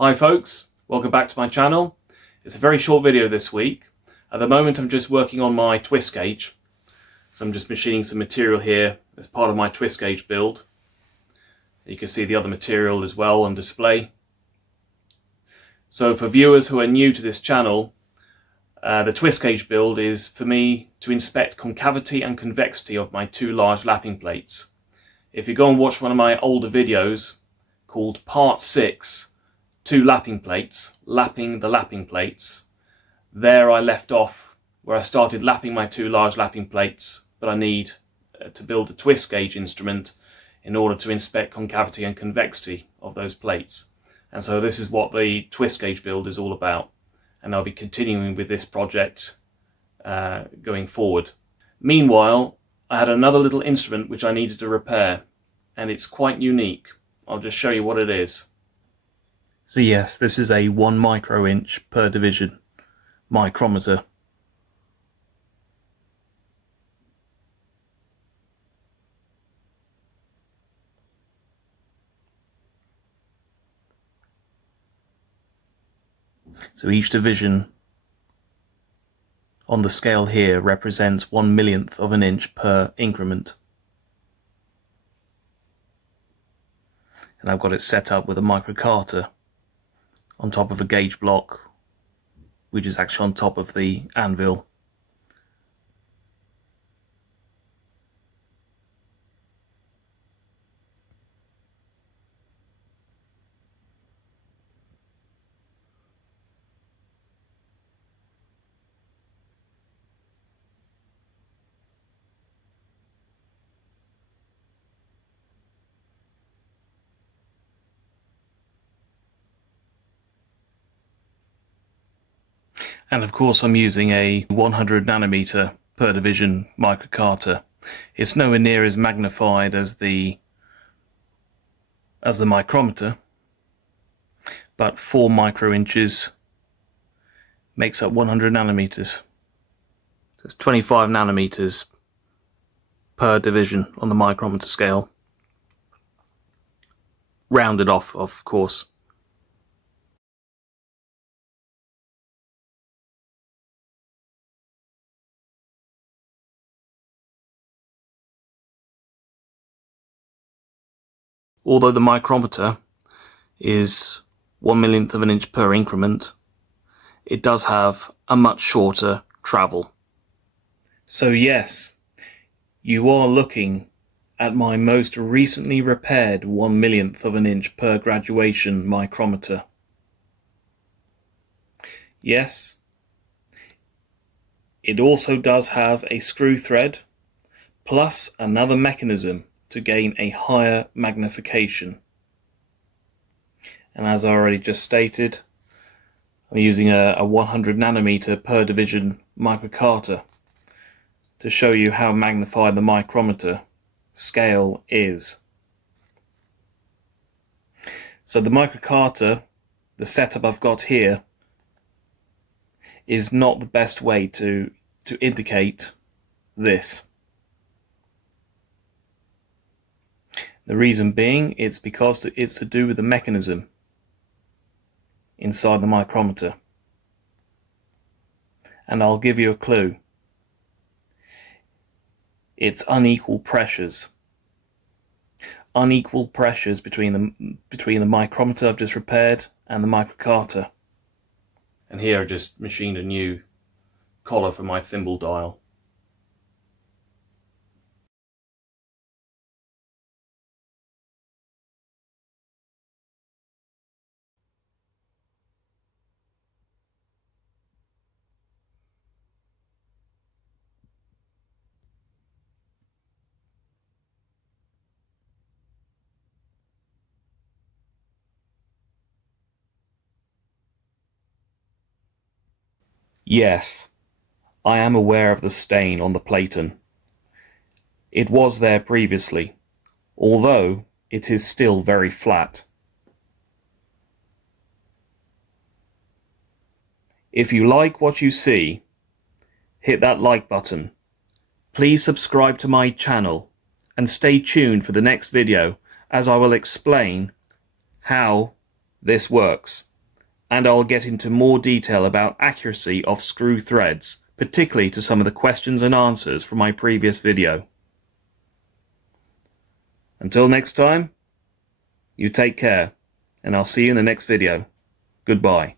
Hi folks, welcome back to my channel. It's a very short video this week. At the moment I'm just working on my twist gauge. So I'm just machining some material here as part of my twist gauge build. You can see the other material as well on display. So for viewers who are new to this channel, the twist gauge build is for me to inspect concavity and convexity of my two large lapping plates. If you go and watch one of my older videos called Part 6, Two lapping plates, lapping the lapping plates. There I left off where I started lapping my two large lapping plates, but I need to build a twist gauge instrument in order to inspect concavity and convexity of those plates. And so this is what the twist gauge build is all about. And I'll be continuing with this project going forward. Meanwhile, I had another little instrument which I needed to repair, and it's quite unique. I'll just show you what it is. So yes, this is a 1 micro-inch per division micrometer. So each division on the scale here represents 1 millionth of an inch per increment. And I've got it set up with a microcarter on top of a gauge block, which is actually on top of the anvil. And of course I'm using a 100 nanometer per division microcarter. It's nowhere near as magnified as the micrometer, but 4 micro inches makes up 100 nanometers. So it's 25 nanometers per division on the micrometer scale. Rounded off, of course. Although the micrometer is 1 millionth of an inch per increment, it does have a much shorter travel. So yes, you are looking at my most recently repaired 1 millionth of an inch per graduation micrometer. Yes, it also does have a screw thread plus another mechanism to gain a higher magnification. And as I already just stated, I'm using a 100 nanometer per division microcarter to show you how magnified the micrometer scale is. So the microcarter, the setup I've got here, is not the best way to indicate this. The reason being, it's because it's to do with the mechanism inside the micrometer. And I'll give you a clue. It's unequal pressures. Unequal pressures between the micrometer I've just repaired and the microcarter. And here I just machined a new collar for my thimble dial. Yes, I am aware of the stain on the platen. It was there previously, although it is still very flat. If you like what you see, hit that like button. Please subscribe to my channel and stay tuned for the next video, as I will explain how this works, and I'll get into more detail about accuracy of screw threads, particularly to some of the questions and answers from my previous video. Until next time, you take care, and I'll see you in the next video. Goodbye.